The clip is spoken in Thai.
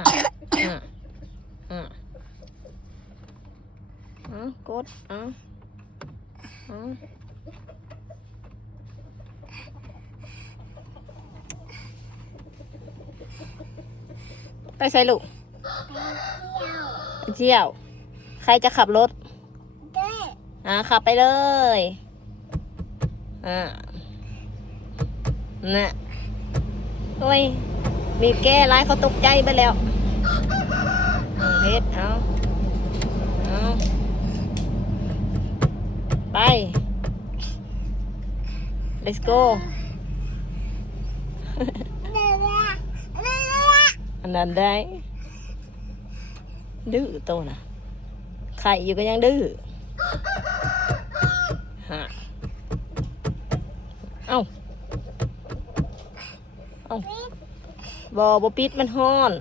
อ่ะกดไปใส่ลูกไปเที่ยวใครจะขับรถขับไปเลยน่ะโอ้ยมีแก้ร้ายเขาตกใจไปแล้วเฮ็ดเอาไป let's go อันนั้นได้ดื้อโตนะไข่อยู่ก็ยังดื้อฮะเอ้าบอปิดมันฮ้อน